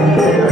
Thank yeah. you.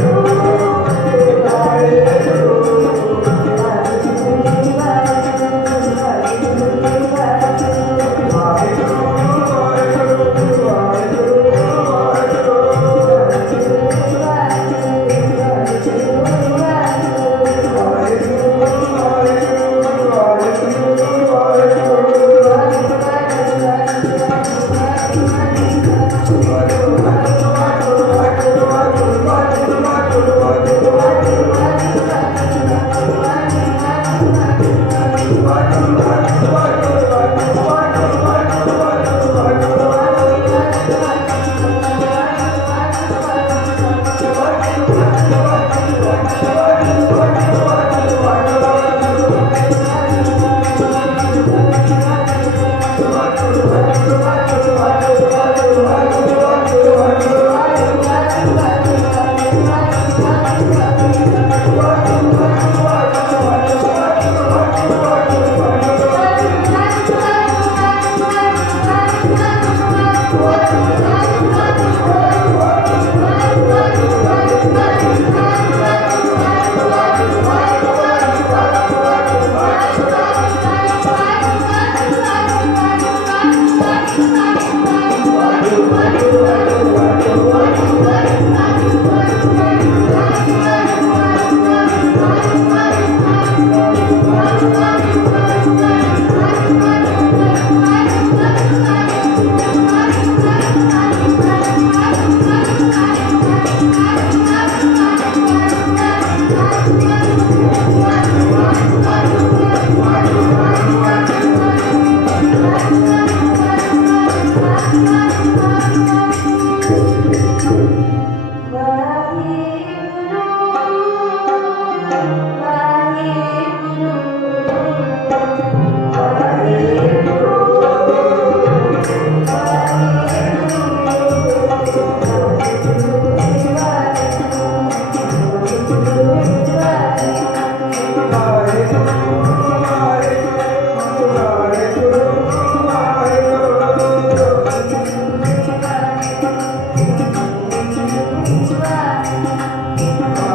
Thank no. you.